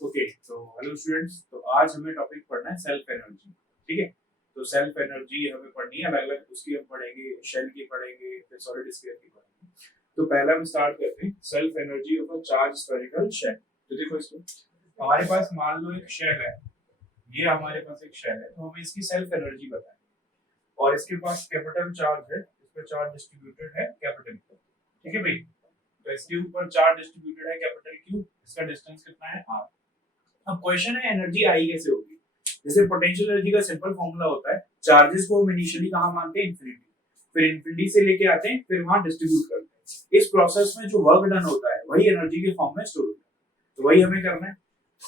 Okay, तो hello students. तो आज हमें टॉपिक पढ़ना है सेल्फ एनर्जी। ठीक है, तो सेल्फ एनर्जी हमें पढ़नी है अलग अलग। उसकी हम पढ़ेंगे, शेल की पढ़ेंगे, फिर सॉलिड स्फीयर की पढ़ेंगे। तो पहला हम स्टार्ट करते हैं self energy of a charge spherical shell. तो देखो इसको, हमारे पास मान लो एक शेल है, ये हमारे पास एक शेल है, तो हमें इसकी सेल्फ एनर्जी बताएं। और इसके पास कैपिटल चार्ज है, इस पर चार्ज डिस्ट्रीब्यूटेड है कैपिटल Q। ठीक है भाई, तो इसके ऊपर चार्ज डिस्ट्रीब्यूटेड है कैपिटल Q, इसका डिस्टेंस कितना है r। अब क्वेश्चन है एनर्जी आई कैसे होगी। जैसे पोटेंशियल एनर्जी का सिंपल फॉर्मूला होता है, चार्जेस को हम इनिशियली कहां मानते हैं, इंफिनिटी, फिर इंफिनिटी से लेके आते हैं, फिर वहां डिस्ट्रीब्यूट करते हैं। इस प्रोसेस में जो वर्क डन होता है वही एनर्जी के फॉर्म में स्टोर होता है, तो वही हमें करना है।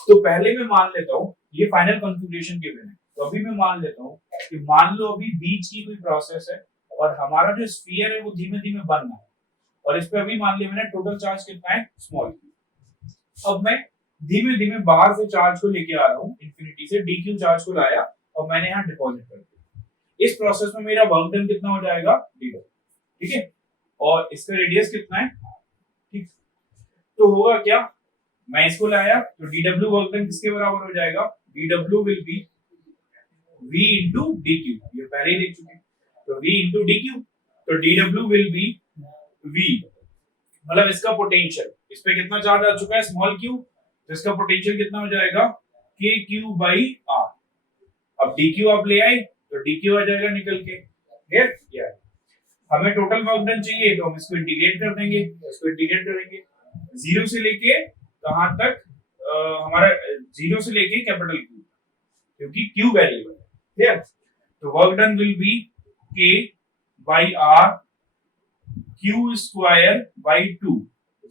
तो पहले मैं मान लेता हूं ये फाइनल कंफिगरेशन गिवन है, तो अभी मैं मान लेता हूं कि मान लो अभी बीच की कोई प्रोसेस है और हमारा जो स्फीयर है वो धीमे धीमे बन रहा है, और इस पे अभी मान लिया मैंने टोटल चार्ज कितना है, स्मॉल। अब मैं धीमे धीमे बाहर से चार्ज को लेके आ रहा हूँ, इंफिनिटी से dq चार्ज को लाया और मैंने यहाँ डिपॉजिट कर दिया। इस प्रोसेस में मेरा वर्क डन कितना हो जाएगा, dw। ठीक है, और इसका रेडियस कितना है, ठीक। तो होगा क्या, मैं इसको लाया तो dw वर्क डन किसके बराबर हो जाएगा, dw will be v into dq, ये पहले ही देख चुके हैं। तो v into dq, तो dw विल बी v, मतलब इसका पोटेंशियल, इस पे कितना चार्ज आ चुका है, स्मॉल q, तो इसका पोटेंशियल कितना हो जाएगा, kq by r। अब dq आप ले आए तो dq आ जाएगा निकल के, क्लियर किया। हमें टोटल वर्क डन चाहिए तो हम इसको इंटीग्रेट कर देंगे, इसको इंटीग्रेट करेंगे जीरो से लेके कहां तक, हमारा जीरो से लेके कैपिटल Q, क्योंकि Q वेरिएबल है, क्लियर। तो work done will be k by r q square by 2,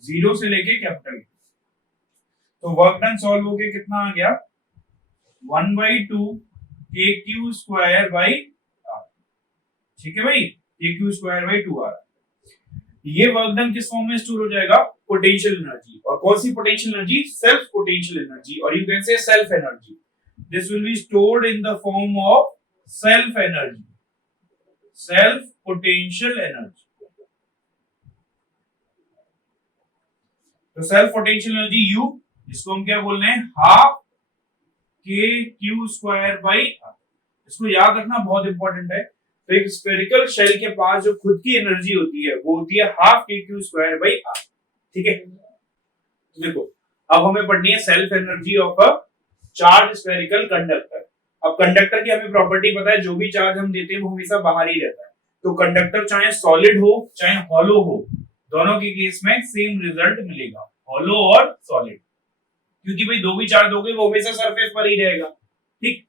zero से लेके कैपिटल Q। तो वर्क डन सॉल्व होके कितना आ गया, 1/2 kq स्क्वायर by r। ठीक है भाई, kq स्क्वायर by 2r। ये वर्क डन किस फॉर्म में स्टोर हो जाएगा, पोटेंशियल एनर्जी। और कौन सी potential energy, self potential energy, और you can say self energy. This will be stored in the form of self energy, self potential energy. तो सेल्फ पोटेंशियल एनर्जी U, इसको हम क्या बोल रहे हैं, हाफ के क्यू स्क्वायर बाई आर। इसको याद रखना बहुत इंपॉर्टेंट है। तो एक स्फेरिकल शेल के पास जो खुद की एनर्जी होती है वो होती है हाफ के क्यू स्क्वायर बाई आर। ठीक है, देखो अब हमें पढ़नी है self energy of a charge spherical conductor. अब कंडक्टर की हमें प्रॉपर्टी पता है, जो भी चार्ज हम देते हैं वो हमेशा बाहर ही रहता है। तो कंडक्टर चाहे सॉलिड हो चाहे हॉलो हो, दोनों के केस में सेम रिजल्ट मिलेगा, हॉलो और सॉलिड, क्योंकि भाई दो भी चार्ज दोगे वो हमेशा सरफेस पर ही रहेगा। ठीक,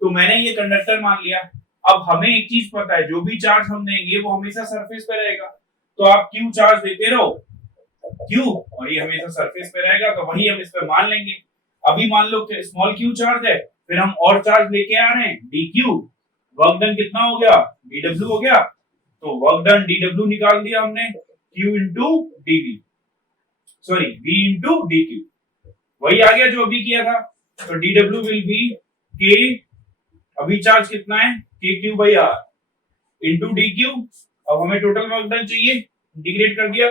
तो मैंने ये कंडक्टर मान लिया। अब हमें एक चीज पता है, जो भी चार्ज हम देंगे वो हमेशा सरफेस पे रहेगा। तो आप क्यू चार्ज देते रहो, क्यू, और ये हमेशा सरफेस पे रहेगा, तो वही हम इस पे मान लेंगे। अभी मान लो कि स्मॉल क्यू चार्ज है, फिर हम और चार्ज लेके आ रहे हैं dq, वर्क डन कितना हो गया, dw हो गया। तो वर्क डन dw निकाल दिया हमने, q into dv, sorry v into dq, वही आ गया जो अभी किया था। तो dw विल बी k, अभी चार्ज कितना है, kq by r into dq। अब हमें टोटल वर्क डन चाहिए, इंटीग्रेट कर दिया,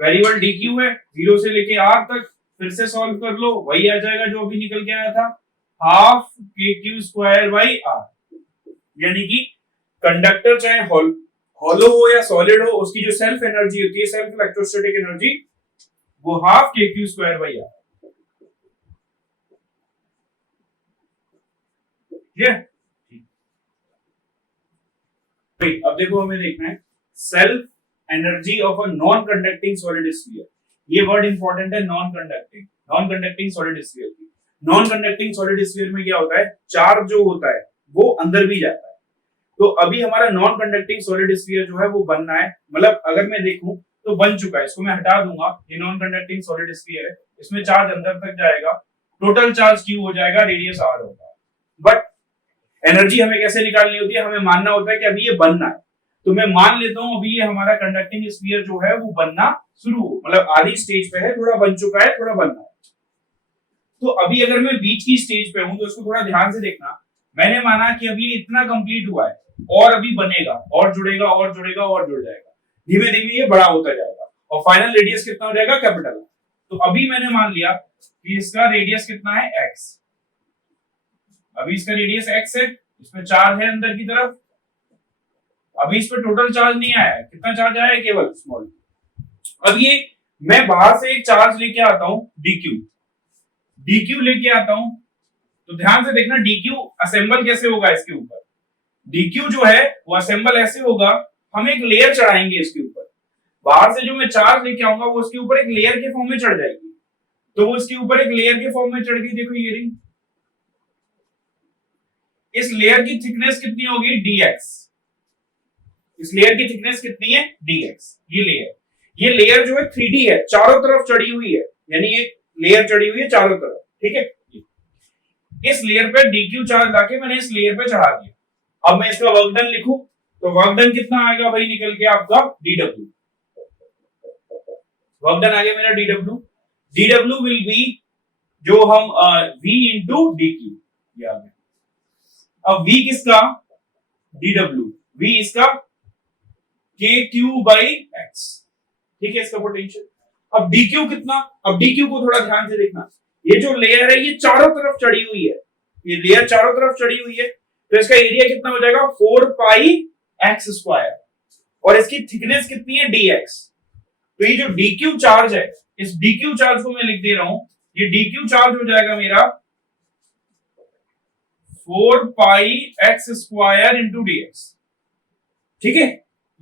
वेरिएबल dq है, जीरो से लेके r तक, फिर से सॉल्व कर लो, वही आ जाएगा जो अभी निकल के आया था, half kq square by r। यानी कि कंडक्टर चाहे हॉलो हो या सॉलिड हो, उसकी जो सेल्फ एनर्जी होती है, सेल्फ इलेक्ट्रोस्टैटिक एनर्जी, वो half kq square by r। अब देखो हमें देखना है self energy of a non conducting solid sphere. ये वर्ड इंपॉर्टेंट है, non conducting, non conducting solid sphere की। नॉन कंडक्टिंग सॉलिड स्फीयर में क्या होता है, चार्ज जो होता है वो अंदर भी जाता है। तो अभी हमारा नॉन कंडक्टिंग सॉलिड स्फीयर जो है वो बनना है, मतलब अगर मैं देखूं तो बन चुका है, इसको मैं हटा दूंगा। ये नॉन कंडक्टिंग सॉलिड स्फीयर है, इसमें चार्ज अंदर तक जाएगा, टोटल चार्ज Q हो जाएगा, रेडियस R होगा। बट एनर्जी हमें कैसे निकालनी होती है, हमें मानना होता है कि अभी ये बनना है। तो मैं मान लेता हूं अभी ये हमारा कंडक्टिंग स्फीयर जो है वो बनना शुरू हो, मतलब आधी स्टेज पे है, थोड़ा बन चुका है, थोड़ा बनना है। तो अभी अगर मैं बीच की स्टेज पे हूं तो इसको थोड़ा ध्यान से देखना। मैंने माना कि अभी इतना कंप्लीट हुआ है और अभी बनेगा, और जुड़ेगा और जुड़ेगा और जुड़ जाएगा, धीमे धीमे ये बड़ा होता जाएगा और फाइनल रेडियस कितना हो जाएगा, कैपिटल। तो अभी मैंने मान लिया कि इसका रेडियस कितना है x। अभी इसका रेडियस x है, इसमें चार्ज है अंदर की तरफ, अभी इस पे टोटल चार्ज नहीं आया है, कितना चार्ज आया है, केवल स्मॉल। अब ये मैं बाहर से एक चार्ज लेके आता हूं dq लेके आता हूं, तो ध्यान से देखना dq असेंबल कैसे होगा इसके ऊपर। dq जो है वो असेंबल ऐसे होगा, हम एक लेयर चढ़ाएंगे इसके ऊपर, बाहर से जो मैं चार्ज लेके आऊंगा वो उसके ऊपर एक लेयर के फॉर्म में चढ़ जाएगी, तो वो इसके ऊपर एक लेयर के फॉर्म में चढ़ गई। देखो ये रिंग, इस लेयर की थिकनेस कितनी होगी, dx। इस लेयर की थिकनेस कितनी है, dx। ये लेयर जो है 3D है, चारों तरफ चढ़ी हुई है, यानी एक लेयर चढ़ी हुई है चारों तरफ, ठीक है। इस लेयर पे dq चार्ज लाके मैंने इस लेयर पे चढ़ा दिया। अब मैं इसका वर्क डन लिखूं तो वर्क डन कितना आएगा भाई, निकल के आपका dw। वर्क डन आ गया मेरा dw विल बी जो हम v इंटू dq, ये आ गया। अब v किसका, dw, v इसका kq बाई x, ठीक है, इसका पोटेंशियल। अब dq कितना, अब dq को थोड़ा ध्यान से देखना, ये जो लेयर है ये चारों तरफ चढ़ी हुई है, ये लेयर चारों तरफ चढ़ी हुई है, तो इसका एरिया कितना हो जाएगा 4 पाई x स्क्वायर, और इसकी थिकनेस कितनी है dx। तो ये जो dq चार्ज है, इस dq चार्ज को मैं लिख दे रहा हूं, ये dq चार्ज हो जाएगा मेरा 4 पाई x स्क्वायर इंटू dx, ठीक है।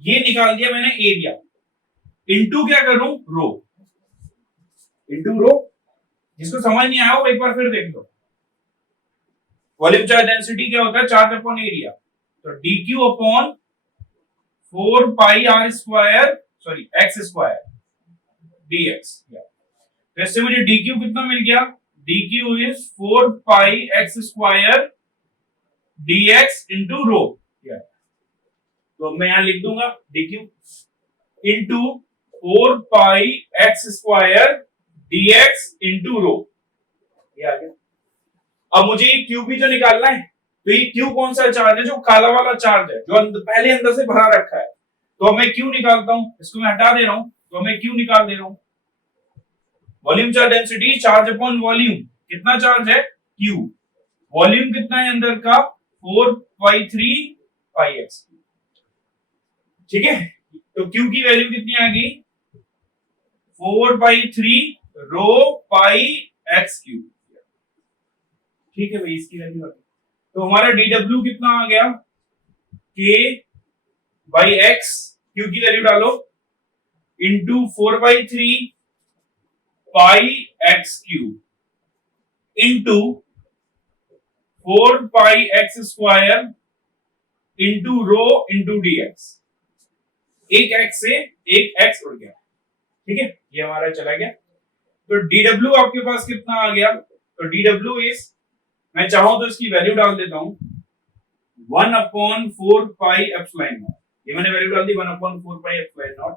ये निकाल दिया मैंने एरिया, इंटू क्या करूं, रो, इंटू रो। जिसको समझ नहीं आया वो एक बार फिर देख लो। वॉल्यूम चार्ज डेंसिटी क्या होता है, चार्ज अपॉन एरिया, तो dq अपॉन 4 पाई r square, sorry x square dx। तो इससे मुझे dq कितना मिल गया, dq is 4 pi x square dx into rho. तो मैं यहां लिख दूंगा dq इंटू 4 पाई x square dx into rho, ये आ गया। अब मुझे ये q भी तो निकालना है, तो ये q कौन सा चार्ज है, जो काला वाला चार्ज है, जो पहले अंदर से भरा रखा है, तो मैं q निकालता हूं, इसको मैं हटा दे रहा हूं, तो मैं q निकाल दे रहा हूं। Volume charge density, charge upon volume, कितना चार्ज है q, वॉल्यूम कितना है अंदर का 4/3 पाई x, ठीक है। तो q की वैल्यू कितनी आ गई 4/3 रो पाई x क्यूब, ठीक है भाई, इसकी वैल्यू आ गई। तो हमारा dw कितना आ गया, k बाई x, q की वैल्यू डालो, इंटू 4/3 पाई x क्यूब इंटू 4 पाई x square into rho into dx। एक x से एक x उड़ गया, ठीक है, ये हमारा चला गया। तो dw आपके पास कितना आ गया, तो dw इज, मैं चाहूं तो इसकी वैल्यू डाल देता हूं 1/4 पाई एप्सिलॉन नॉट, ये मैंने वैल्यू डाल दी 1/4 पाई एप्सिलॉन नॉट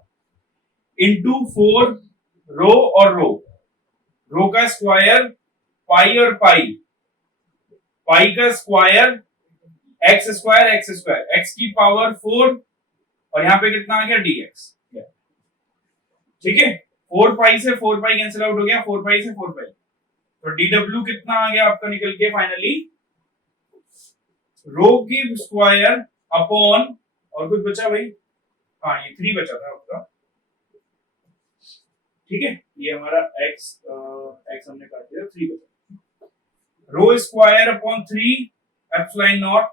इंटू 4 रो और रो का स्क्वायर, पाई और पाई का स्क्वायर x स्क्वायर x की पावर 4, और यहां पे कितना आ गया dx, ठीक है। 4 पाई से 4 पाई कैंसिल आउट हो गया, 4 पाई से 4 पाई, तो dw कितना आ गया आपका निकल के फाइनली रो की स्क्वायर अपॉन, और कुछ बचा भाई, हाँ ये 3 बचा था आपका, ठीक है, ये हमारा x हमने काट दिया, 3 बचा, रो स्क्वायर अपॉन 3 एप्सिलॉन नॉट,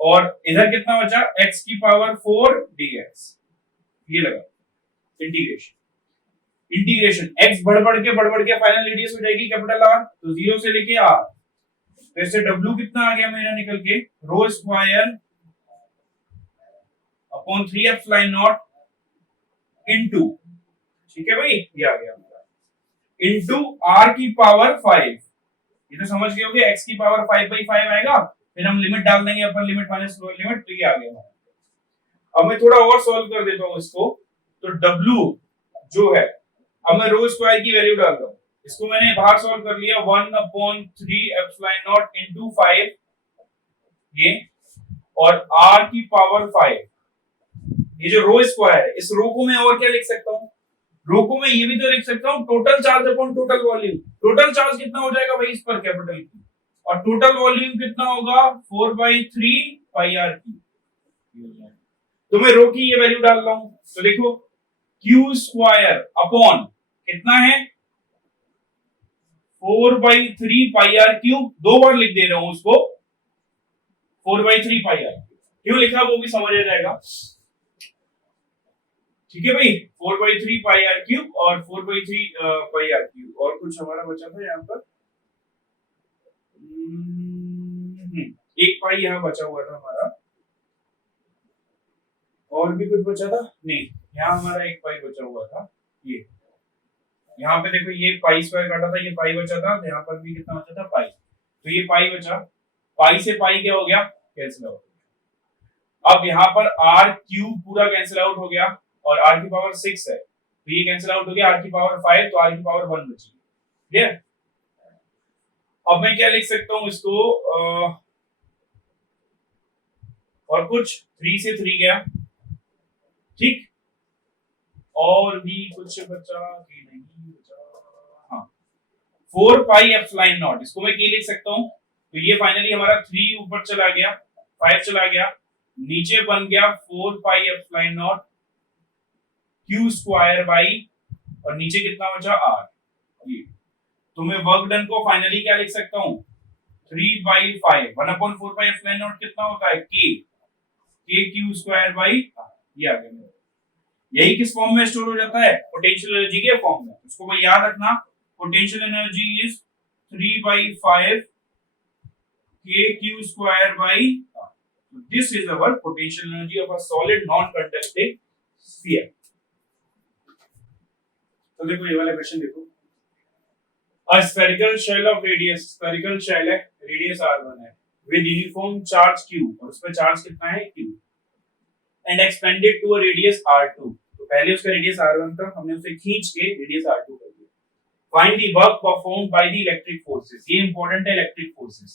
और इधर कितना बचा x की पावर 4 dx, ये लगा इंटीग्रेशन x बढ़ बढ़ के फाइनल रेडियस हो जाएगी कैपिटल R, तो 0 से लेके R, तो इससे W कितना आ गया मेरा निकल के rho square upon 3 epsilon naught into, ठीक है भाई, ये आ गया हमारा इनटू R की पावर 5, ये तो समझ गए होगे, x की पावर 5/5 आएगा, फिर हम लिमिट डाल देंगे upper limit minus lower limit, तो ये आ गया हमारा। अब मैं थोड़ा और सॉल्व कर देता हूं इसको, तो W जो है, अब मैं रो स्क्वायर की वैल्यू डालता हूं, इसको मैंने बाहर सॉल्व कर लिया 1/3 एप्सिलॉन नॉट इनटू 5, ये, और R की पावर 5, ये जो रो स्क्वायर है, इस रो को मैं और क्या लिख सकता हूं, रो को मैं ये भी तो लिख सकता हूँ total charge upon total volume. Total charge कितना हो जाएगा भाई इस पर कैपिटल Q, और टोटल वॉल्यूम कितना होगा 4/3 पाई आर क्यू। तो मैं रो की ये वैल्यू डाल रहा हूं, तो देखो क्यू स्क्वायर अपॉन कितना है 4/3 पाई आर क्यूब, दो बार लिख दे रहा हूं उसको 4/3 पाई आर क्यों लिखा वो भी समझ आ जाएगा। ठीक है भाई, 4/3 पाई आर क्यूब और 4/3 पाई आर क्यूब। और कुछ हमारा बचा था यहाँ पर, एक पाई यहाँ बचा हुआ था हमारा, और भी कुछ बचा था नहीं, यहाँ हमारा एक पाई बचा हुआ था। ये यहाँ पे देखो ये पाई स्क्वायर काटा था, ये पाई बचा था, तो यहाँ पर भी कितना बचा था पाई, तो ये पाई बचा, पाई से पाई क्या हो गया कैंसिल आउट। अब यहाँ पर आर क्यूब पूरा कैंसिल आउट हो गया, और आर की पावर 6 है तो ये कैंसिल आउट हो गया, आर की पावर 5 तो आर की पावर 1 बची। क्लियर। अब मैं क्या लिख सकता हूँ इसको और कुछ 3 से 3 गया, ठीक, और भी कुछ बचा कि नहीं बचा, हाँ 4 पाई एप्सिलॉन नॉट, इसको मैं क्या लिख सकता हूँ, तो ये फाइनली हमारा 3 ऊपर चला गया, 5 चला गया, नीचे बन गया 4 pi epsilon not Q square by, और नीचे कितना बचा आर। ये तो मैं वर्क डन को फाइनली क्या लिख सकता हूँ 3/5 1/4 पाई एप्सिलॉन नॉट कितना होता है के क्यू स्क्वायर बाई, ये आ गया। यही किस फॉर्म में स्टोर हो जाता है पोटेंशियल एनर्जी के फॉर्म में, उसको भाई याद रखना, पोटेंशियल एनर्जी इज 3/5 के Q square by, this is our potential energy of a solid non conducting sphere. तो देखो ये वाला क्वेश्चन देखो, a spherical shell of radius, spherical shell है, radius r1 है, with uniform charge q, और उसमें चार्ज कितना है q, and expanded to a radius r2, तो पहले उसका रेडियस r1 था, हमने उसे खींच के रेडियस r2 कर दिया। Find the work performed by the electric forces, ये इंपॉर्टेंट है इलेक्ट्रिक फोर्सेस,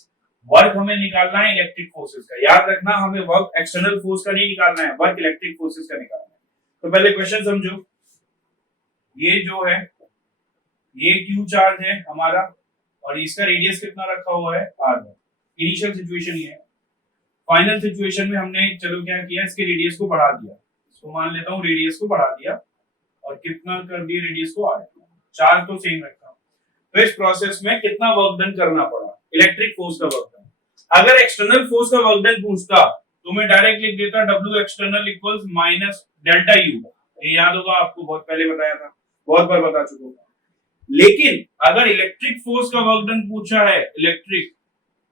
वर्क हमें निकालना है इलेक्ट्रिक फोर्सेस का, याद रखना हमें वर्क एक्सटर्नल फोर्स का नहीं निकालना है, वर्क इलेक्ट्रिक फोर्सेस का निकालना है। तो पहले क्वेश्चन समझो, ये जो है ये क्यू चार्ज है हमारा, और इसका रेडियस कितना रखा हुआ है r1, इनिशियल सिचुएशन ये है। फाइनल सिचुएशन में हमने चलो क्या किया, इसके रेडियस को बढ़ा दिया, इसको मान लेता हूँ रेडियस को बढ़ा दिया, और कितना कर दिया रेडियस को r2, चार्ज तो सेम रखा। तो इस प्रोसेस में कितना वर्क डन करना पड़ा, इलेक्ट्रिक फोर्स का वर्क डन। अगर एक्सटर्नल फोर्स का वर्क डन पूछता तो मैं डायरेक्ट लिख देता W external equals minus delta U, ये याद होगा आपको, बहुत पहले बताया था, बहुत बार बता चुका हूं। लेकिन अगर इलेक्ट्रिक फोर्स का वर्क डन पूछा है इलेक्ट्रिक,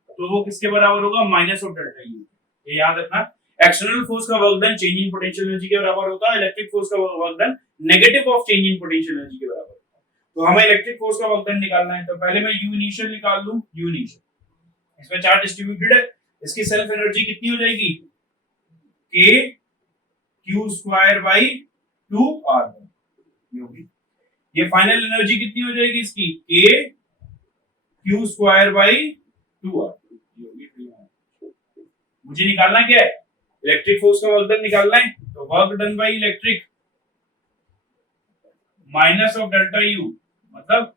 तो वो किसके बराबर होगा माइनस ऑफ डेल्टा U, ये याद रखना। एक्सटर्नल फोर्स का work done change in potential energy के बराबर होता है, इलेक्ट्रिक फोर्स का work done negative of change in potential energy के बराबर होता है। तो हमें इलेक्ट्रिक फोर्स का वर्क डन निकालना है, तो पहले मैं U इनिशियल निकाल लूं, U इनिशियल, इसमें चार्ज डिस्ट्रीब्यूटेड है, इसकी सेल्फ एनर्जी कितनी हो जाएगी K Q square by 2R1, ये होगी। ये फाइनल एनर्जी कितनी हो जाएगी इसकी K Q square by 2R2, ये होगी। मुझे निकालना क्या है, इलेक्ट्रिक फोर्स का वर्क डन निकालना है, तो work done by electric minus of delta U, मतलब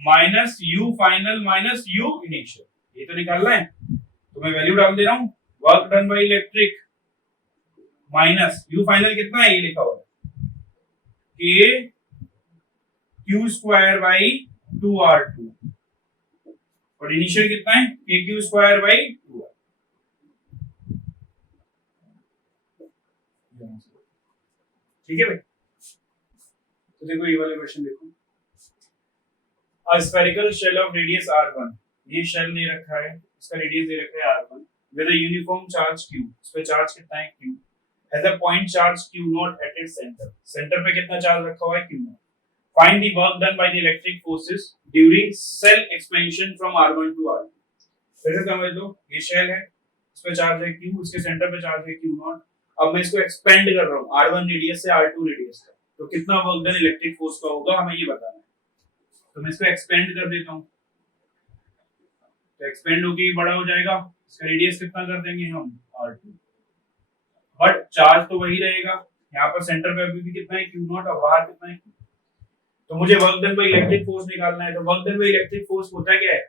minus U final minus U initial, ये तो निकालना है। तो मैं वैल्यू डाल दे रहा हूं, work done by electric minus U final कितना है, ये लिखा हुआ है K Q square by 2R2, और इनिशियल कितना है K Q square by 2R, ठीक है भाई। तो देखो ये वाला क्वेश्चन देखो, a spherical shell of radius r1, ये शेल दे रखा है, इसका रेडियस दे रखा है r1 with a uniform charge q, इस पे चार्ज कितना है q, has a point charge q naught at its center, centre पे कितना चार्ज रखा हुआ है q naught। find the work done by the electric forces during cell expansion from r1 to r2, वैसे समझ लो ये शेल है, इस पे चार्ज है q, इसके सेंटर पे चार्ज है q naught। अब मैं इसको एक्सपेंड कर रहा हूं r1 रेडियस से r2 रेडियस तक, तो कितना वर्क डन इलेक्ट्रिक फोर्स का होगा हमें ये बताना है। तो मैं इसको एक्सपेंड कर देता हूं, तो एक्सपेंड होके ये बड़ा हो जाएगा, इसका रेडियस कितना कर देंगे हम r2, बट चार्ज तो वही रहेगा, यहाँ पर सेंटर पे अभी भी कितना है q0 और बाहर कितना है, तो मुझे work done by electric force निकालना है, तो work done by electric force होता है क्या है,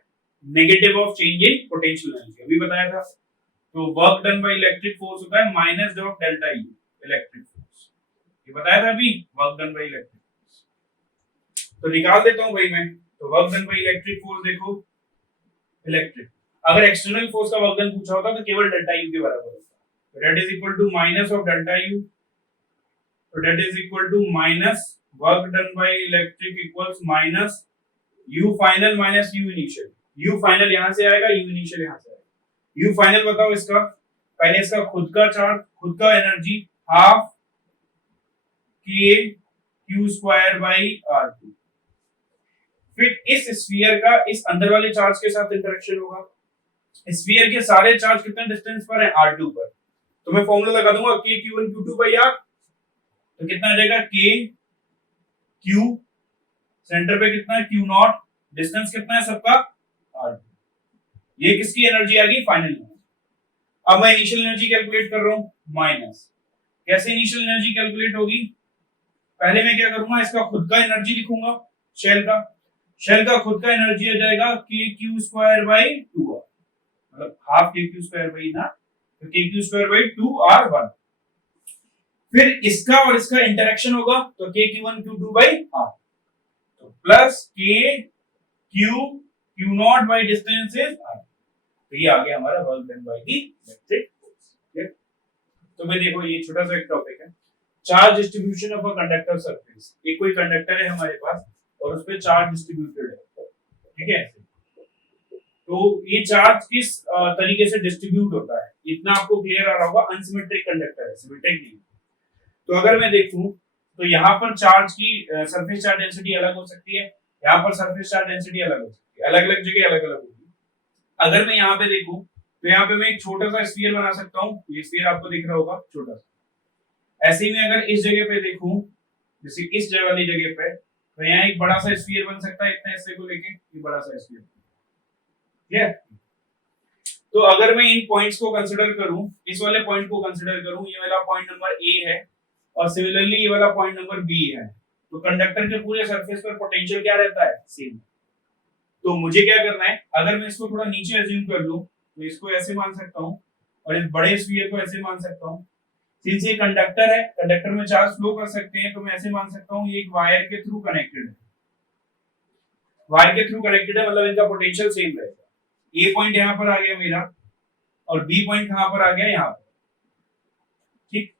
negative of change in potential energy, अभी बताया था। तो work done by electric force होता है minus of delta you electric force, ये बताया था अभी, work done by electric force. तो निकाल देता हूं भाई मैं, तो work done by electric force देखो, इलेक्ट्रिक, अगर एक्सटर्नल फोर्स का वर्क डन पूछा होता तो केवल डेल्टा यू के बराबर होता, तो that is equal to minus of delta U, तो that is equal to minus work done by electric equals minus U final minus U initial, U final यहां से आएगा, यू इनिशियल यहां से आएगा। यू फाइनल बताओ इसका, पहले इसका खुद का चार्ज, खुद का एनर्जी हाफ के Q square by R two, फिर इस स्फीयर का इस अंदर वाले चार्ज के साथ इंटरेक्शन होगा, स्फीयर के सारे चार्ज कितने डिस्टेंस पर है, r2 पर, तो मैं फॉर्मूला लगा दूंगा k q1 q2 by r, तो कितना आ जाएगा k q, सेंटर पे कितना है q नॉट, डिस्टेंस कितना है सबका r2, ये किसकी एनर्जी आ गई, फाइनल एनर्जी। अब मैं इनिशियल एनर्जी कैलकुलेट कर रहा हूं, माइनस, कैसे इनिशियल एनर्जी कैलकुलेट होगी, पहले मैं क्या करूंगा, इसका खुद का एनर्जी लिखूंगा, शेल का खुद का एनर्जी आ जाएगा k q square by 2r, मतलब half k q square by ना, तो k q square by 2r1, फिर इसका और इसका इंटरेक्शन होगा, तो k q1 q2 by r, तो plus k q q not by distance is r, तो ये आ गया हमारा work done by the electric force. तो मैं देखो ये छोटा सा एक टॉपिक है, charge distribution of a conductor surface, ये कोई कंडक्टर है हमारे पास और उस पे चार्ज डिस्ट्रीब्यूटेड है, ठीक है, तो ये चार्ज किस तरीके से डिस्ट्रीब्यूट होता है, इतना आपको क्लियर आ रहा होगा, अनसिमेट्रिक कंडक्टर है, सिमेट्रिक नहीं। तो अगर मैं देखूं तो यहाँ पर चार्ज की सरफेस चार्ज डेंसिटी अलग हो सकती है, यहाँ पर सरफेस चार्ज डेंसिटी अलग हो सकती है, अलग अलग जगह अलग अलग होगी। अगर मैं यहाँ पे देखूं तो यहाँ पे मैं एक छोटा सा स्फीयर बना सकता हूँ, ये स्फीयर आपको दिख रहा होगा छोटा सा। ऐसे ही मैं अगर इस जगह पे देखूं, जैसे इस जगह वाली जगह पे, तो यहाँ एक बड़ा सा स्फीयर बन सकता है, इतने हिस्से को लेके ये बड़ा सा स्फीयर, ठीक है। तो अगर मैं इन पॉइंट्स को कंसीडर करूं, इस वाले पॉइंट को कंसीडर करूं, ये वाला पॉइंट नंबर ए है और सिमिलरली ये वाला पॉइंट नंबर बी है, तो कंडक्टर के पूरे सरफेस पर पोटेंशियल क्या रहता है, सेम। तो मुझे क्या करना है, अगर मैं इसको थोड़ा नीचे अज्यूम कर लूं तो इसको ऐसे मान सकता हूं और इस बड़े स्फीयर को ऐसे मान सकता हूं। सिंस ये कंडक्टर है, कंडक्टर में चार्ज फ्लो कर सकते हैं, तो मैं ऐसे मान सकता हूं ये एक वायर के थ्रू कनेक्टेड है, वायर के थ्रू कनेक्टेड है, मतलब इनका पोटेंशियल सेम रहेगा। ए पॉइंट यहां पर आ गया मेरा और बी पॉइंट कहां पर आ गया, यहां पर, ठीक।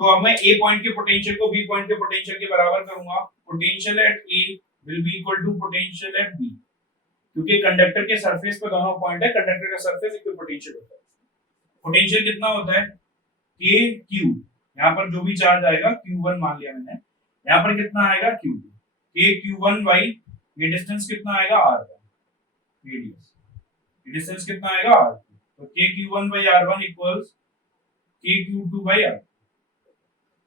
तो अब मैं ए पॉइंट के पोटेंशियल को बी पॉइंट के पोटेंशियल के बराबर करूंगा, potential at A will be equal to potential at B, क्योंकि कंडक्टर के सरफेस पे दोनों पॉइंट है, कंडक्टर का सरफेस इक्विपोटेंशियल होता है। पोटेंशियल कितना होता है, k q, यहां पर जो भी चार्ज आएगा q1 मान लिया मैंने, यहां पर कितना आएगा q2, k q1 बाई ये डिस्टेंस कितना आएगा r1, रेडियस, ये डिस्टेंस कितना आएगा r2, तो k q1 by r1 equals k q2 by r2,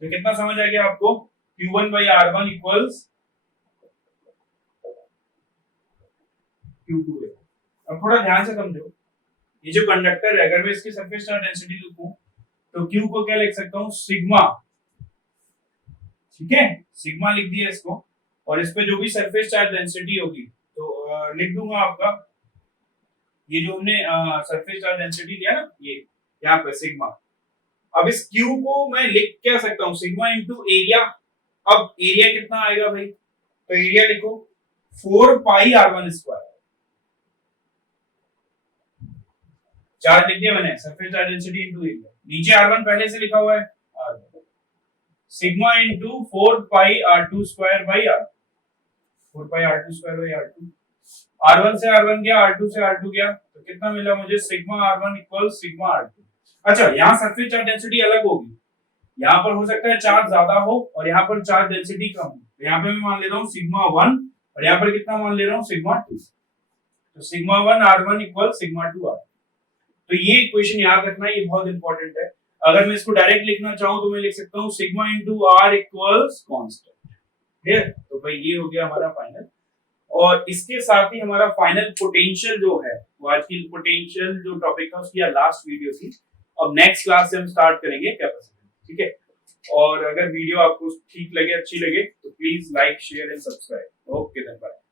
तो कितना समझ आ गया आपको, q1 by r1 equals q2 है। अब थोड़ा ध्यान से समझो, ये जो कंडक्टर है, अगर मैं इसकी सरफेस चार्ज डेंसिटी लिखूं तो q को क्या लिख सकता हूं, सिग्मा, ठीक है, सिग्मा लिख दिया इसको, और इस पे जो भी सरफेस चार्ज डेंसिटी होगी तो लिख दूंगा आपका, ये जो हमने सरफेस चार्ज डेंसिटी लिया ना, ये यहाँ पे सिग्मा। अब इस q को मैं लिख क्या सकता हूँ, सिग्मा इनटू एरिया। अब एरिया कितना आएगा भाई, तो एरिया लिखो 4 पाई r1 स्क्वायर, चार्ज लिख दिया मैंने, surface charge density into area, नीचे r1 पहले से लिखा हुआ है, r1 sigma into 4 pi r2 square by r, 4 pi r2 square by r2, r1 से r1 गया, r2 से r2 गया, तो कितना मिला मुझे, sigma r1 equals sigma r2। अच्छा, यहाँ सरफेस चार्ज डेंसिटी अलग होगी, यहाँ पर हो सकता है चार्ज ज्यादा हो और यहाँ पर चार्ज डेंसिटी कम हो, तो यहाँ पे मैं मान ले रहा हूँ सिग्मा 1 और यहाँ पर कितना मान ले रहा हूँ, सिग्मा 2, तो sigma 1 r1 equals sigma 2 r, तो ये इक्वेशन याद रखना, ये बहुत इंपॉर्टेंट है। अगर मैं इसको डायरेक्ट लिखना चाहूं तो मैं लिख सकता हूं sigma into r equals constant, ठीक है। तो भाई ये हो गया हमारा फाइनल, और इसके साथ ही हमारा फाइनल पोटेंशियल जो है, वो आज की पोटेंशियल जो टॉपिक था उसकी लास्ट वीडियो थी। अब नेक्स्ट क्लास से हम स्टार्ट करेंगे कैपेसिटेंस, ठीक है। और अगर वीडियो आपको ठीक लगे, अच्छी लगे, तो please like, share and subscribe. Okay, धन्यवाद।